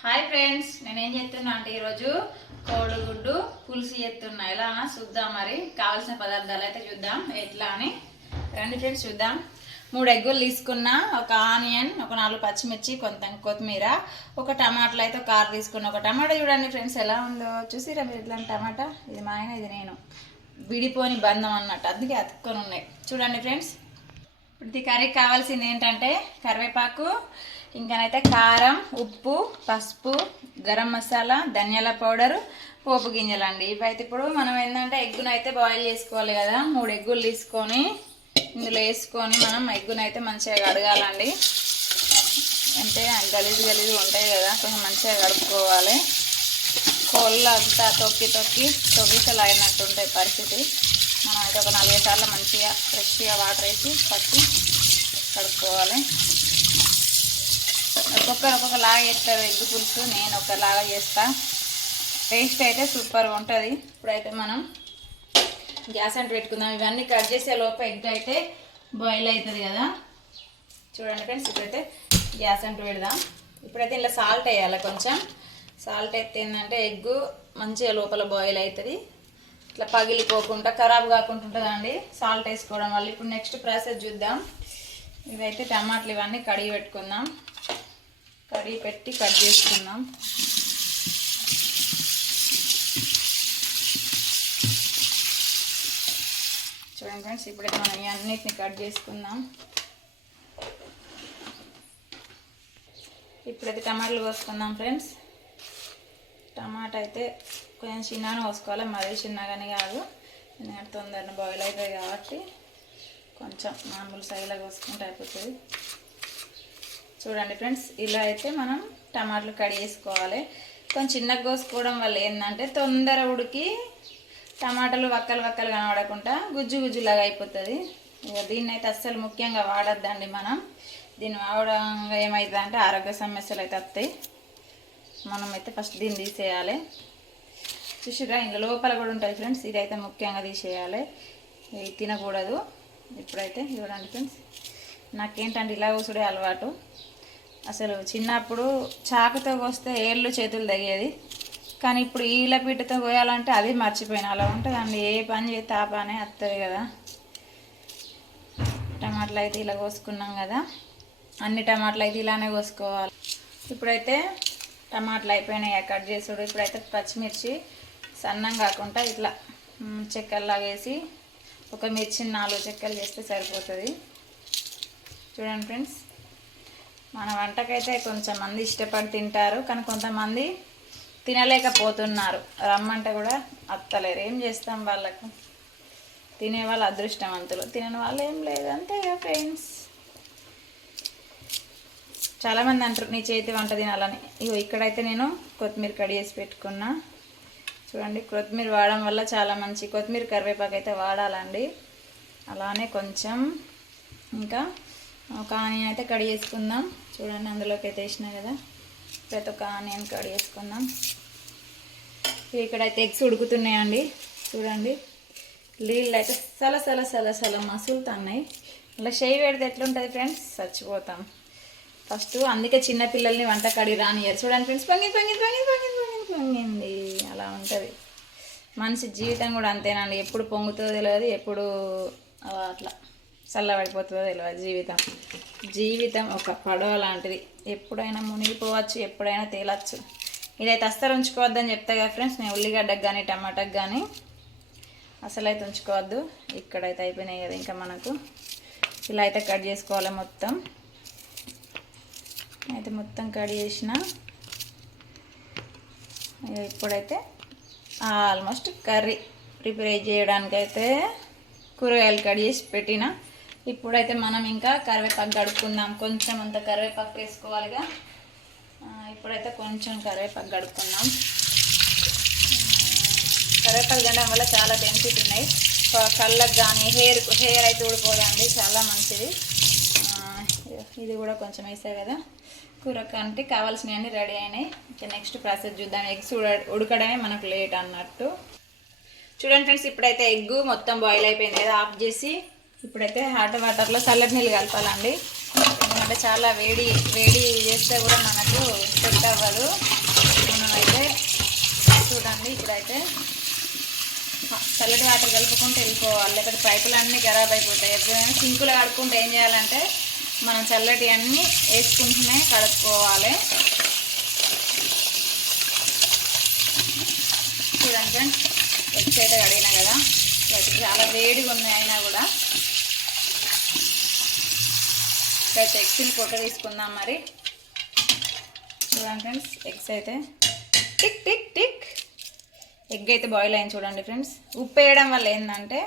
Hi friends నేనేం ఏం చేస్తున్నా అంటే ఈరోజు కోడిగుడ్డు పులుసు చేస్తున్నా. ఎలా అన్నా చూద్దాం మరి. కావాల్సిన పదార్థాలు అయితే చూద్దాం. ఎట్లా అని. రండి ఫ్రెండ్స్ చూద్దాం. మూడు ఎగ్గులు తీసుకున్నా. ఒక ఆనియన్ ఒక నాలుగు పచ్చిమిర్చి కొంత కొత్తిమీర ఒక టమాటాలు అయితే ఒక ఆరు తీసుకున్నా. ఒక టమాటా చూడండి ఫ్రెండ్స్ ఎలా ఉందో. చూసిరా మీరు ఎట్లా టమాటా? ఇది మా ఆయన ఇది నేను. విడిపోని బంధం అన్నట్టు. అందుకే అతుక్కొని ఉన్నాయి. చూడండి ఫ్రెండ్స్. ఇప్పుడు ఈ కర్రీకి కావాల్సింది ఏంటంటే కరివేపాకు ఇంకానైతే కారం ఉప్పు పసుపు గరం మసాలా ధనియాల పౌడర్ పోపు గింజలు అండి ఇవైతే ఇప్పుడు మనం ఏంటంటే ఎగ్గును అయితే బాయిల్ చేసుకోవాలి కదా. మూడు ఎగ్గులు తీసుకొని ఇందులో వేసుకొని మనం ఎగ్గును అయితే మంచిగా కడగాలండి. అంటే గలీజు గలీజు ఉంటాయి కదా కొంచెం మంచిగా కడుక్కోవాలి. కోళ్ళు అంతా తొక్కి తొక్కి తొక్కిసలు అయినట్టు ఉంటాయి పరిస్థితి. మనం అయితే ఒక నాలుగైదు సార్లు మంచిగా ఫ్రెష్గా వాటర్ వేసి పట్టి కడుక్కోవాలి. ఒక్కొక్కరు ఒక్కొక్క లాగా చేస్తారు ఎగ్గు పులుసు నేను ఒకలాగా చేస్తా. టేస్ట్ అయితే సూపర్గా ఉంటుంది. ఇప్పుడైతే మనం గ్యాస్ అంటే పెట్టుకుందాం. ఇవన్నీ కట్ చేసే లోపు ఎగ్ అయితే బాయిల్ అవుతుంది కదా. చూడండి ఫ్రెండ్స్ ఇప్పుడైతే గ్యాస్ అంటూ పెడదాం. ఇప్పుడైతే ఇలా సాల్ట్ వేయాలి కొంచెం. సాల్ట్ అయితే ఏంటంటే ఎగ్గు మంచిగా లోపల బాయిల్ అవుతుంది ఇట్లా పగిలిపోకుండా ఖరాబ్ కాకుండా ఉంటుందండి సాల్ట్ వేసుకోవడం వల్ల. ఇప్పుడు నెక్స్ట్ ప్రాసెస్ చూద్దాం. ఇవైతే టమాటాలు ఇవన్నీ కడిగి పెట్టుకుందాం. కడిగి పెట్టి కట్ చేసుకున్నాం చూడండి ఫ్రెండ్స్ ఇప్పుడైతే మనం ఈ అన్నిటిని కట్ చేసుకుందాం. ఇప్పుడైతే టమాటాలు కోసుకుందాం ఫ్రెండ్స్. టమాటా అయితే కొంచెం చిన్నగానే కోసుకోవాలి మరీ చిన్నగానే కాదు. ఎందుకంటే తొందరగా బాయిల్ అవుతుంది కాబట్టి కొంచెం మామూలు సైజులో కోసుకుంటే అయిపోతుంది. చూడండి ఫ్రెండ్స్ ఇలా అయితే మనం టమాటాలు కడిగి చేసుకోవాలి. కొంచెం చిన్నగా కోసుకోవడం వల్ల ఏంటంటే తొందర ఉడికి టమాటాలు వక్కలు వక్కలు కనబడకుండా గుజ్జు గుజ్జులాగా అయిపోతుంది. ఇక దీన్ని అయితే అస్సలు ముఖ్యంగా వాడద్దండి మనం. దీన్ని వాడడం ఏమవుతుంది అంటే ఆరోగ్య సమస్యలు అయితే వస్తాయి. మనం అయితే ఫస్ట్ దీన్ని తీసేయాలి. చూసిరా ఇంకా లోపల కూడా ఉంటుంది ఫ్రెండ్స్ ఇదైతే ముఖ్యంగా తీసేయాలి. ఇది తినకూడదు. ఇప్పుడైతే చూడండి ఫ్రెండ్స్ నాకేంటంటే ఇలా కూసుడే అలవాటు. అసలు చిన్నప్పుడు చాకుతో కోస్తే ఏళ్ళు చేతులు తగ్గేది కానీ ఇప్పుడు ఈల పీటతో కోయాలంటే అది మర్చిపోయిన. అలా ఉంటుందండి. ఏ పని చేస్తే ఆ పనే వస్తుంది కదా. టమాటాలు అయితే ఇలా కోసుకున్నాం కదా. అన్ని టమాటాలు అయితే ఇలానే కోసుకోవాలి. ఇప్పుడైతే టమాటాలు అయిపోయినాయి. కట్ చేసుడు ఇప్పుడైతే పచ్చిమిర్చి సన్నం కాకుండా ఇట్లా మ్, చెక్కల్లాగా వేసి ఒక మిర్చిని నాలుగు చెక్కలు చేస్తే సరిపోతుంది. చూడండి ఫ్రెండ్స్. మన వంటకైతే కొంచెం మంది ఇష్టపడి తింటారు కానీ కొంతమంది తినలేకపోతున్నారు. రమ్మంటే కూడా అత్తలేరు. ఏం చేస్తాం వాళ్ళకు? తినే వాళ్ళు అదృష్టవంతులు. తినని వాళ్ళు ఏం లేదు. అంతే కదా ఫ్రెండ్స్ చాలామంది అంటారు నీ చేతి వంట తినాలని. ఇగో ఇక్కడైతే నేను కొత్తిమీర కడి చేసి పెట్టుకున్నా. చూడండి కొత్తిమీర వాడడం వల్ల చాలా మంచి కొత్తిమీర కరివేపాకు అయితే వాడాలండి. అలానే కొంచెం ఇంకా ఒక ఆనియన్ అయితే కడి చేసుకుందాం. చూడండి అందులోకి అయితే వేసినా కదా. ప్రతి ఒక్క ఆనియన్ కడి చేసుకుందాం. ఇక్కడైతే ఎగ్స్ ఉడుకుతున్నాయండి. చూడండి. నీళ్ళు అయితే సల సల సల సల మసులుతున్నాయి. అలా చేయి పెడితే ఎట్లుంటుంది ఫ్రెండ్స్? చచ్చిపోతాం. ఫస్ట్ అందుకే చిన్న పిల్లల్ని వంట కడి రానియారు చూడండి ఫ్రెండ్స్ పొంగి పొంగి పొంగి పొంగి పొంగి పొంగింది. అలా ఉంటుంది. మనిషి జీవితం కూడా అంతేనండి. ఎప్పుడు పొంగుతుందో తెలియదు ఎప్పుడు అలా అట్లా. చల్లబడిపోతుందో తెలియదు జీవితం. జీవితం ఒక పడవ లాంటిది. ఎప్పుడైనా మునిగిపోవచ్చు ఎప్పుడైనా తేలచ్చు. ఇదైతే అస్తరు ఉంచుకోవద్దని చెప్తా కదా ఫ్రెండ్స్. నేను ఉల్లిగడ్డకు కానీ టమాటాకు కానీ అసలు అయితే ఉంచుకోవద్దు. ఇక్కడైతే అయిపోయినాయి కదా ఇంకా మనకు. ఇలా అయితే కట్ చేసుకోవాలి మొత్తం. అయితే మొత్తం కట్ చేసిన. ఇప్పుడైతే ఆల్మోస్ట్ కర్రీ ప్రిపేర్ చేయడానికైతే కూరగాయలు కట్ చేసి పెట్టిన. ఇప్పుడైతే మనం ఇంకా కరివేపాకు గడుపుకుందాం కొంచెం అంత కరివేపాకు వేసుకోవాలిగా. ఇప్పుడైతే కొంచెం కరివేపాకు గడుపుకుందాం కరివేపాకు తినడం వల్ల చాలా బెనిఫిట్ ఉన్నాయి. క- కళ్ళకు కానీ హెయిర్ హెయిర్ అయితే ఊడిపోదండి. చాలా మంచిది. ఇది కూడా కొంచెం వేసాయి కదా. కూర కంటే కావాల్సినవన్నీ రెడీ అయినాయి. ఇంకా నెక్స్ట్ ప్రాసెస్ చూద్దాం. ఎగ్స్ ఉడకడమే మనకు లేట్ అన్నట్టు. చూడండి ఫ్రెండ్స్ ఇప్పుడైతే ఎగ్ మొత్తం బాయిల్ అయిపోయింది కదా. ఆఫ్ చేసి ఇప్పుడైతే హాట్ వాటర్లో చల్లటి నీళ్ళు కలపాలండి. ఎందుకంటే చాలా వేడి వేడి చేస్తే కూడా మనకు సెట్ అవ్వదు. మనమైతే చూడండి ఇప్పుడైతే చల్లటి వాటర్ కలుపుకుంటూ వెళ్ళిపోవాలి. లేకపోతే పైపులు అన్నీ ఖరాబ్ అయిపోతాయి. ఎప్పుడైనా సింకులు కడుక్కుంటే ఏం చేయాలంటే మనం చల్లటి అన్నీ వేసుకుంటూనే కడుక్కోవాలి. చూడండి ఫ్రెండ్స్ ఎగ్స్ అయితే కడిగినా కదా. చాలా వేడిగా ఉన్నాయి అయినా కూడా. అయితే ఎగ్స్ని ఫోటో తీసుకుందాం మరి. చూడండి ఫ్రెండ్స్ ఎగ్స్ అయితే టిక్ టిక్ టిక్. ఎగ్ అయితే బాయిల్ అయింది చూడండి ఫ్రెండ్స్. ఉప్పు వేయడం వల్ల ఏంటంటే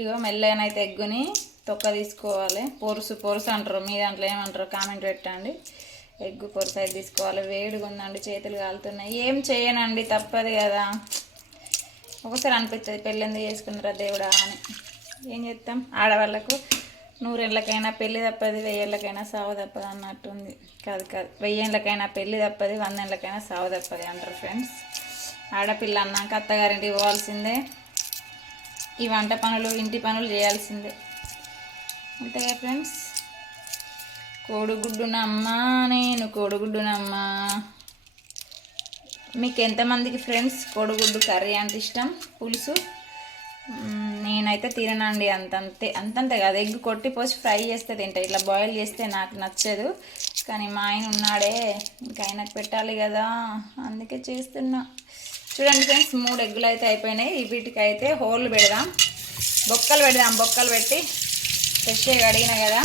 ఇగో మెల్లగానైతే ఎగ్గుని తొక్క తీసుకోవాలి. పొరుసు పొరుసు అంటారు. మీ దాంట్లో ఏమంటారు కామెంట్ పెట్టండి. ఎగ్గు పొరుసు అయితే తీసుకోవాలి. వేడిగా ఉందండి చేతులు కాలుతున్నాయి. ఏం చేయనండి తప్పదు కదా. ఒకసారి అనిపిస్తుంది పెళ్ళెందుకు చేసుకున్నారా దేవుడా అని. ఏం చేస్తాం? ఆడవాళ్ళకు నూరేళ్ళకైనా పెళ్ళి తప్పది వెయ్యేళ్ళకైనా సావు తప్పదు అన్నట్టుంది. కాదు కాదు. వెయ్యేళ్ళకైనా పెళ్ళి తప్పది వందేళ్ళకైనా సావు తప్పది అంటారు ఫ్రెండ్స్. ఆడపిల్ల అన్నాక అత్తగారింటికి పోవాల్సిందే. ఈ వంట పనులు ఇంటి పనులు చేయాల్సిందే. అంతేగా ఫ్రెండ్స్? కోడిగుడ్డునమ్మా నేను కోడిగుడ్డునమ్మా మీకు ఎంతమందికి ఫ్రెండ్స్ కోడిగుడ్డు కర్రీ అంటే ఇష్టం? పులుసు? నేనైతే తిననండి అంతంతే అంతంతే కాదు. ఎగ్ కొట్టి పోసి ఫ్రై చేస్తే తింటా. ఇట్లా బాయిల్ చేస్తే నాకు నచ్చదు. కానీ మా ఆయన ఉన్నాడే ఇంకా ఆయనకు పెట్టాలి కదా అందుకే చేస్తున్నా. చూడండి ఫ్రెండ్స్ మూడు ఎగ్గులు అయితే అయిపోయినాయి. వీటికి అయితే హోల్ పెడదాం. బొక్కలు పెడదాం బొక్కలు పెట్టి. ఫ్రెష్గా కడిగిన కదా.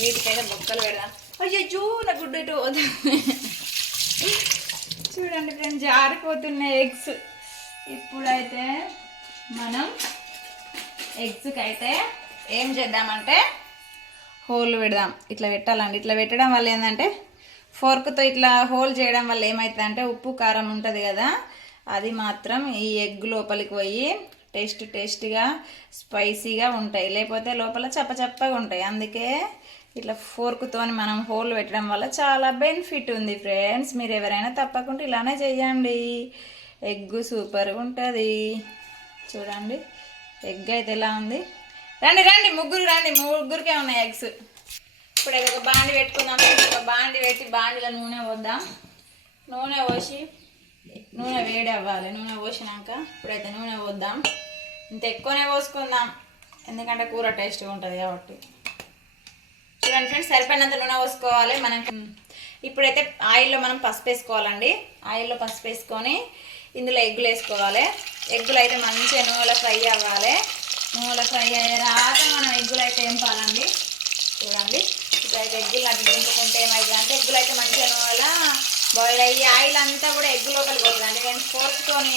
వీటికైతే బొక్కలు పెడదాం. అయ్యో నా గుడ్డు ఇటు చూడండి ఫ్రెండ్స్ జారిపోతున్నాయి ఎగ్స్. ఇప్పుడైతే మనం ఎగ్స్కి అయితే ఏం చేద్దామంటే హోల్ పెడదాం. ఇట్లా పెట్టాలండి. ఇట్లా పెట్టడం వల్ల ఏంటంటే ఫోర్క్తో ఇట్లా హోల్ చేయడం వల్ల ఏమవుతుందంటే ఉప్పు కారం ఉంటుంది కదా? అది మాత్రం ఈ ఎగ్ లోపలికి పోయి టేస్ట్ టేస్ట్గా స్పైసీగా ఉంటాయి. లేకపోతే లోపల చప్ప చప్పగా ఉంటాయి. అందుకే ఇట్లా ఫోర్క్తో మనం హోల్ పెట్టడం వల్ల చాలా బెనిఫిట్ ఉంది ఫ్రెండ్స్. మీరు ఎవరైనా తప్పకుండా ఇలానే చేయండి ఎగ్ సూపర్గా ఉంటుంది. చూడండి. ఎగ్ అయితే ఎలా ఉంది? రండి రండి ముగ్గురు రండి ముగ్గురికే ఉన్నాయి ఎగ్స్ ఇప్పుడు అయితే ఒక బాండి పెట్టుకుందాం. ఒక బాండి పెట్టి బాండిలో నూనె పోద్దాం. నూనె పోసి నూనె వేడి అవ్వాలి. నూనె పోసినాక ఇప్పుడైతే నూనె పోద్దాం. ఇంత ఎక్కువనే పోసుకుందాం. ఎందుకంటే కూర టేస్ట్గా ఉంటుంది కాబట్టి. చూడండి ఫ్రెండ్స్ సరిపడినంత నూనె పోసుకోవాలి. మనం ఇప్పుడైతే ఆయిల్లో మనం పసుపు వేసుకోవాలండి. ఆయిల్లో పసుపు వేసుకొని ఇందులో ఎగ్గులు వేసుకోవాలి. ఎగ్గులు అయితే మంచిగా నూనెలో ఫ్రై అవ్వాలి. నూనెలో ఫ్రై అయ్యేదాక మనం ఎగ్గులు అయితే ఏంపాలండి చూడండి. ఇట్లయితే ఎగ్గులు నాకు దింపుకుంటే ఏమైంది అంటే ఎగ్గులు అయితే మంచిగా నూనెలో బాయిల్ అయ్యి ఆయిల్ అంతా కూడా ఎగ్గు లోపలికి పోతుంది నేను ఫోర్క్తోని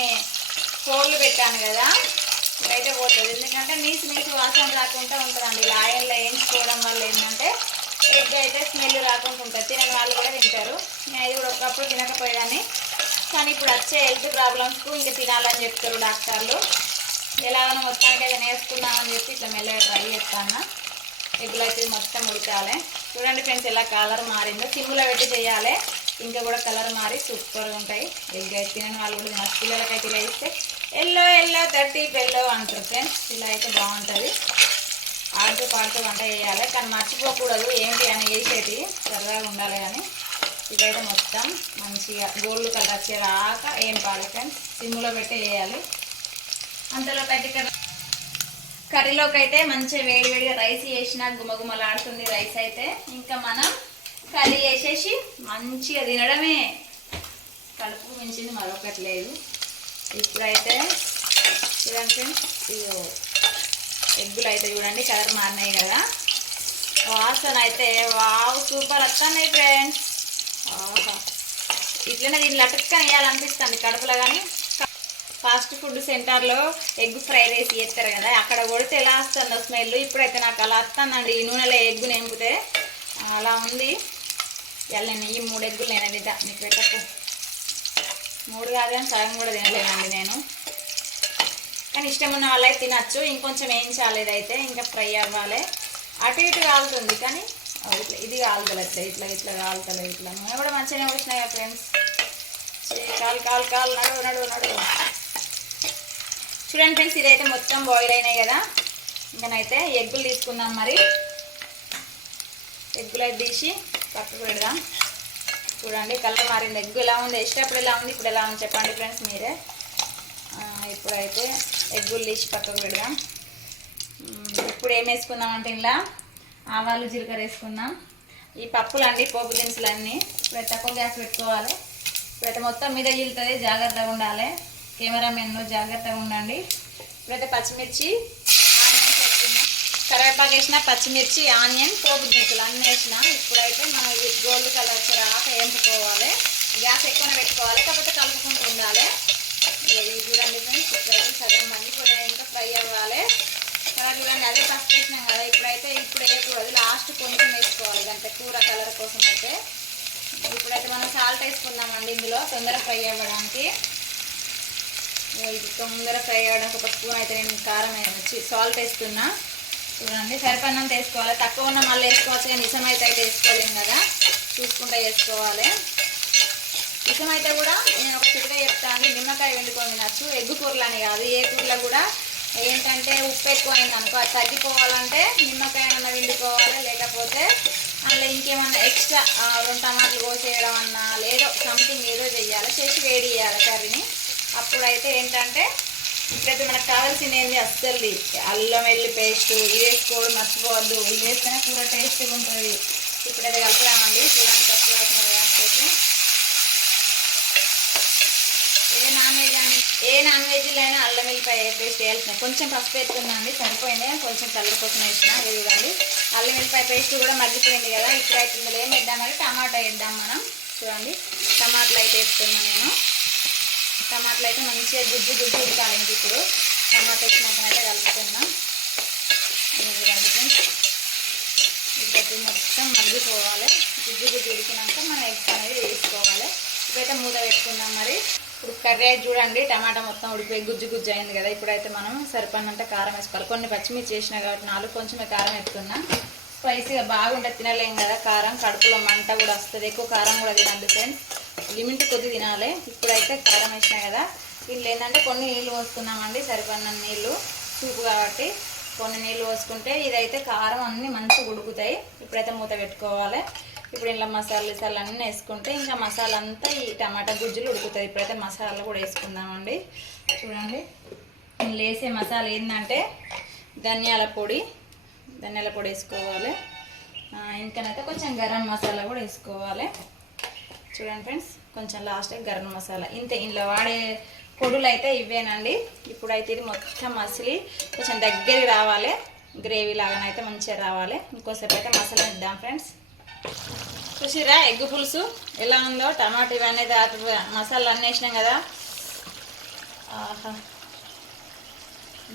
ఫోర్లు పెట్టాను కదా. ఇదైతే పోతుంది. ఎందుకంటే నీసు నీసు వాసన రాకుండా ఉంటుందండి. ఇలా ఆయిల్లో వేయించుకోవడం వల్ల ఏంటంటే ఎగ్ అయితే స్మెల్ రాకుండా ఉంటుంది. తినని వాళ్ళు కూడా తింటారు. నేను ఇది కూడా ఒకప్పుడు తినకపోయేదాన్ని. కానీ ఇప్పుడు వచ్చే హెల్త్ ప్రాబ్లమ్స్కు ఇంకా తినాలని చెప్తారు డాక్టర్లు. ఎలాగైనా మొత్తానికి అయితే నేర్చుకున్నామని చెప్పి ఇట్లా మెల్లగా ట్రై చేస్తాను. ఎగ్గులు అయితే మొత్తం ఉడకాలి. చూడండి ఫ్రెండ్స్ ఎలా కలర్ మారిందో. సిమ్లో పెట్టి చేయాలి. ఇంకా కూడా కలర్ మారి సూపర్గా ఉంటాయి. ఎగ్ అయితే తినని వాళ్ళు కూడా మస్తు పిల్లలకైతే ఇలా ఇస్తే ఎల్లో ఎల్లో థర్టీ పెల్లో అంటారు ఫ్రెండ్స్. ఇలా అయితే బాగుంటుంది. ఆడుతూ పాడుతూ వంట చేయాలి. కానీ మర్చిపోకూడదు. ఏంటి అని వేసేది సరదాగా ఉండాలి కానీ. ఇదైతే మొత్తం మంచిగా గోల్డ్ కలర్ వచ్చేదాకా ఏం పాలి ఫ్రెండ్స్. సిమ్లో పెట్టి వేయాలి. అంతలో పెట్టి కర్రీలోకి అయితే మంచిగా వేడి వేడిగా రైస్ చేసిన గుమగుమలాడుతుంది రైస్ అయితే. ఇంకా మనం కర్రీ వేసేసి మంచిగా తినడమే. కడుపు మించింది మరొకటి లేదు. ఇప్పుడైతే చూడండి ఫ్రెండ్స్ ఇది ఎగ్గులు అయితే చూడండి కలర్ మారినాయి కదా. వాసన అయితే వావ్ సూపర్ వస్తున్నాయి ఫ్రెండ్స్. ఇట్లనే దీన్ని లటుక్కని వేయాలనిపిస్తుంది కడుపులో కానీ. ఫాస్ట్ ఫుడ్ సెంటర్లో ఎగ్ ఫ్రై రైస్ చేస్తారు కదా అక్కడ కొడితే ఎలా వస్తుందో స్మెల్. ఇప్పుడైతే నాకు అలా వస్తుందండి. ఈ నూనెలో ఎగ్గు నింపితే అలా ఉంది. ఇవాళ నేను ఈ మూడు ఎగ్గులు నేనండి మీకు పెట్టకు. మూడు కాదు కానీ సగం కూడా తినలేనండి నేను. కానీ ఇష్టం ఉన్న వాళ్ళైతే తినచ్చు. ఇంకొంచెం వేయించాలి ఇదైతే ఇంకా ఫ్రై అవ్వాలి. అటు ఇటు కాలుతుంది కానీ ఇట్లా ఇది కాలుతలేదు ఇట్లా ఇట్లా కాలుతలేదు ఇట్లా. మేము కూడా మంచిగానే వచ్చినాయి ఫ్రెండ్స్ కాలు కాలు కాలు నడు నడు నడు చూడండి ఫ్రెండ్స్ ఇదైతే మొత్తం బాయిల్ అయినాయి కదా. ఇంకనైతే ఎగ్గులు తీసుకుందాం మరి. ఎగ్గులు అయితే తీసి పక్కకు పెడదాం. చూడండి కలర్ మారింది. ఎగ్గు ఎలా ఉంది? వేసేటప్పుడు ఎలా ఉంది? ఇప్పుడు ఎలా ఉంది? చెప్పండి ఫ్రెండ్స్ మీరే. ఇప్పుడైతే ఎగ్గులు తీసి పక్కకు పెడదాం. ఇప్పుడు ఏం వేసుకుందాం అంటే ఇలా ఆవాలు జీలకర్ర వేసుకున్నాం ఈ పప్పులు అండి పోపు దినుసులు అన్నీ ఇప్పుడు తక్కువ గ్యాస్ పెట్టుకోవాలి. ఇప్పుడు మొత్తం మీద చీలుతుంది జాగ్రత్తగా ఉండాలి. కెమెరామెన్ జాగ్రత్తగా ఉండండి. ఇప్పుడైతే పచ్చిమిర్చి ఆనియన్స్ కరివేపాకు వేసిన పచ్చిమిర్చి ఆనియన్ పోపు దినుసులు అన్నీ వేసిన ఇప్పుడైతే మనం గోల్డ్ కలర్ వచ్చేరాక వేయించుకోవాలి. గ్యాస్ ఎక్కువనే పెట్టుకోవాలి కాకపోతే కలుపుకుంటూ ఉండాలి. ఇది చూడండి ఫ్రెండ్స్ సగం మంది కూడా ఇంకా ఫ్రై అవ్వాలి. కలర్ చూడండి అదే ఫస్ట్ వేసినాం కదా ఇప్పుడైతే ఇప్పుడు వేయకూడదు లాస్ట్ కొంచెం వేసుకోవాలి అంటే కూర కలర్ కోసం అయితే. ఇప్పుడైతే మనం సాల్ట్ వేసుకుందామండి ఇందులో తొందరగా ఫ్రై అవ్వడానికి. ఇది తొందర ఫ్రై అవ్వడానికి ఒక స్పూన్ అయితే నేను కారం వచ్చి సాల్ట్ వేస్తున్నా. చూడండి సరిపడినంత వేసుకోవాలి. తక్కువ ఉన్న మళ్ళీ వేసుకోవచ్చు కానీ ఇసం అయితే అయితే వేసుకోలేము కదా. చూసుకుంటూ వేసుకోవాలి. ఇసం అయితే కూడా నేను ఒక చిటిక చెప్తాను నిమ్మకాయ వండుకొని తినచ్చు. ఎగ్గు కూరలు అని కాదు ఏ కూరలో కూడా ఏంటంటే ఉప్పు ఎక్కువ అనుకో అది తగ్గిపోవాలంటే నిమ్మకాయ అన్న వండుకోవాలి లేకపోతే అందులో ఇంకేమన్నా ఎక్స్ట్రా రెండు టమాటాలు కోసేయడం అన్నా లేదో సంథింగ్ ఏదో చేయాలి చేసి వేడి చేయాలి కర్రీని. అప్పుడైతే ఏంటంటే ఇప్పుడైతే మనకు కావాల్సింది ఏంది అస్సలు అల్లం వెల్లి పేస్ట్ ఇది వేసుకోవడం మర్చిపోవద్దు. ఇది వేస్తేనే కూర టేస్ట్గా ఉంటుంది ఇప్పుడైతే కలుపుదామండి. చూడండి కలుపుదాం ఏ నాన్ వెజ్ అని ఏ నాన్ వెజ్లైనా అయినా అల్లం వెల్లిపాయ పేస్ట్ వేయాల్సిన కొంచెం పసుపు వేసుకుందండి సరిపోయింది. కొంచెం కలర్ కోసం వేసిన ఇది చూడండి అల్లం వెల్లిపాయ పేస్ట్ కూడా మగ్గిపోయింది కదా ఇప్పుడైతే ఇందులో ఏం వేద్దామంటే టమాటా వేద్దాం మనం. చూడండి టమాటాలు అయితే వేస్తున్నాను నేను. టమాటాలు అయితే మంచిగా గుజ్జు గుజ్జు ఉడకాలి ఇంక ఇప్పుడు. టమాటా వేసినాక అయితే కలుపుతున్నాం ఇప్పుడు చూడండి మొత్తం మగ్గిపోవాలి. గుజ్జు గుజ్జు ఉడికినాక మనం ఎగ్స్ అనేది వేసుకోవాలి. ఇప్పుడైతే మూత పెట్టుకుందాం మరి. ఇప్పుడు కర్రీ అయితే చూడండి టమాటా మొత్తం ఉడిపోయి గుజ్జు గుజ్జు అయింది కదా. ఇప్పుడైతే మనం సరిపడినంత కారం వేసుకోవాలి. కొన్ని పచ్చిమిర్చి చేసిన కాబట్టి నాలుగు కొంచెమే కారం ఎత్తున్నా స్పైసీగా బాగుంటే తినలేం కదా. కారం కడుపులో మంట కూడా వస్తుంది. ఎక్కువ కారం కూడా తినండి ఫ్రెండ్స్. లిమిట్ కొద్ది తినాలి. ఇప్పుడైతే కారం వేసినా కదా. వీళ్ళు ఏంటంటే కొన్ని నీళ్ళు పోసుకున్నామండి. సరిపడిన నీళ్ళు సూపు కాబట్టి కొన్ని నీళ్ళు పోసుకుంటే ఇదైతే కారం అన్నీ మంచిగా ఉడుకుతాయి. ఇప్పుడైతే మూత పెట్టుకోవాలి. ఇప్పుడు ఇలా మసాలా గిసాలు అన్నీ వేసుకుంటే ఇంకా మసాలా అంతా ఈ టమాటా గుజ్జులు ఉడుకుతాయి. ఇప్పుడైతే మసాలా కూడా వేసుకుందామండి. చూడండి. నేను వేసే మసాలా ఏంటంటే ధనియాల పొడి. ధనియాల పొడి వేసుకోవాలి. ఇంకనైతే కొంచెం గరం మసాలా కూడా వేసుకోవాలి. చూడండి ఫ్రెండ్స్ కొంచెం లాస్ట్ గరం మసాలా. ఇంతే ఇంట్లో వాడే పొడులు అయితే ఇవేనండి ఇప్పుడైతే ఇది మొత్తం మసిలి కొంచెం దగ్గరికి రావాలి. గ్రేవీ లాగానైతే మంచిగా రావాలి. ఇంకోసేపు అయితే మసాలా ఇద్దాం ఫ్రెండ్స్. చూసిరా ఎగ్ పులుసు? ఎలా ఉందో? టమాటా ఇవన్నీ దాటి మసాలా అన్నీ వేసినాం కదా. ఆహా.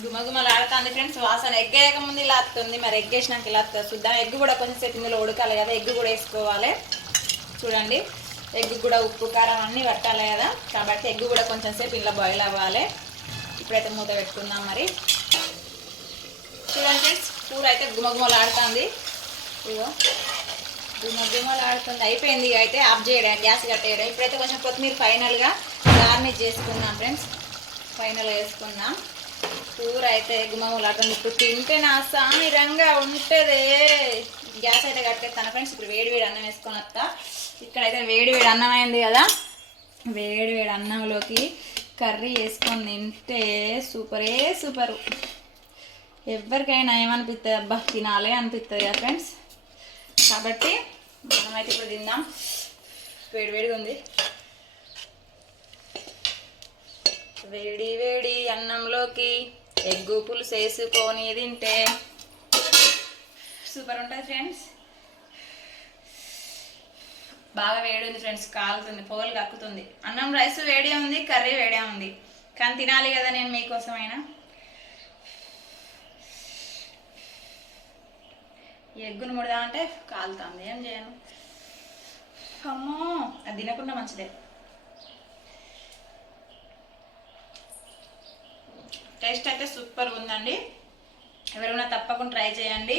గుమగుమలు ఆడుతుంది ఫ్రెండ్స్ వాసన ఎగ్ వేయకముందు ఇలా వస్తుంది మరి ఎగ్ వేసినాక ఇలా వస్తుంది చూద్దాం. ఎగ్ కూడా కొంచెం సేపు ఇందులో ఉడకాలి కదా. ఎగ్ కూడా వేసుకోవాలి. చూడండి. ఎగ్ కూడా ఉప్పు కారం అన్నీ పట్టాలి కదా. కాబట్టి ఎగ్ కూడా కొంచెం సేపు ఇలా బాయిల్ అవ్వాలి. ఇప్పుడైతే మూత పెట్టుకుందాం మరి. చూడండి ఫ్రెండ్స్ కూర అయితే గుమగుమలు ఆడుతుంది ఇగో గుమగుమలు ఆడుతుంది అయిపోయింది. అయితే ఆఫ్ చేయడం గ్యాస్ కట్టేయడం. ఇప్పుడైతే కొంచెం కొత్తిమీర ఫైనల్గా గార్నిష్ చేసుకున్నాం ఫ్రెండ్స్. ఫైనల్ వేసుకున్నాం కూర అయితే గుమగుమలు ఇప్పుడు తింటే నా సామి రంగా ఉంటుందే. గ్యాస్ అయితే కట్టేస్తాను ఫ్రెండ్స్. ఇప్పుడు వేడి వేడి అన్నం వేసుకొని వస్తా. ఇక్కడైతే వేడి వేడి అన్నం అయింది కదా. వేడి వేడి అన్నంలోకి కర్రీ వేసుకొని తింటే సూపరే సూపరు. ఎవరికైనా ఏమనిపిస్తుంది అబ్బా తినాలే అనిపిస్తుంది కదా ఫ్రెండ్స్. కాబట్టి మనమైతే ఇప్పుడు తిందాం. వేడి వేడిగా ఉంది. వేడి వేడి అన్నంలోకి ఎగ్గు పులుసు వేసుకొని తింటే సూపర్ ఉంటుంది ఫ్రెండ్స్. బాగా వేడి ఉంది ఫ్రెండ్స్ కాలుతుంది పొగలు కక్కుతుంది. అన్నం రైస్ వేడే ఉంది కర్రీ వేడే ఉంది. కానీ తినాలి కదా నేను మీకోసమైనా? ఎగ్గును ముడదా అంటే కాలుతుంది. ఏం చేయను? అమ్మో అది తినకుండా మంచిదే. టేస్ట్ అయితే సూపర్ ఉందండి. ఎవరైనా తప్పకుండా ట్రై చేయండి.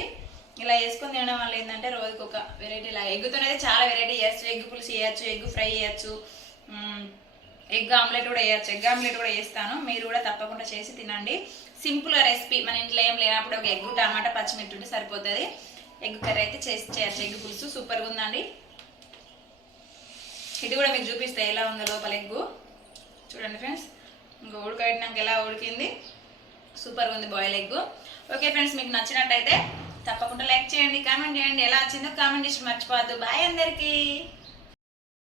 ఇలా వేసుకొని తినడం వల్ల ఏంటంటే రోజుకి ఒక వెరైటీ ఇలా ఎగ్గుతోనైతే చాలా వెరైటీ చేయొచ్చు ఎగ్ పులుసు చేయొచ్చు ఎగ్ ఫ్రై చేయొచ్చు. ఎగ్ ఆమ్లెట్ కూడా వేయచ్చు ఎగ్ ఆమ్లెట్ కూడా వేస్తాను మీరు కూడా తప్పకుండా చేసి తినండి. Simple recipe. మన ఇంట్లో ఏం లేనప్పుడు ఒక ఎగ్ టమాటా పచ్చిమిర్చి ఉంటే సరిపోతుంది. ఎగ్ కర్రీ అయితే చేసి చేయొచ్చు ఎగ్ పులుసు సూపర్గా ఉందండి. ఇది కూడా మీకు చూపిస్తే ఎలా ఉందో లోపల ఎగ్గు చూడండి ఫ్రెండ్స్ ఇంకా ఉడకబెట్టినాక ఎలా ఉడికింది. సూపర్గా ఉంది బాయిల్ ఎగ్. ఓకే ఫ్రెండ్స్ మీకు నచ్చినట్టయితే తప్పకుండా లైక్ చేయండి కామెంట్ చేయండి. ఎలా వచ్చిందో కామెంట్ చేసి మర్చిపోవద్దు. బాయ్ అందరికీ.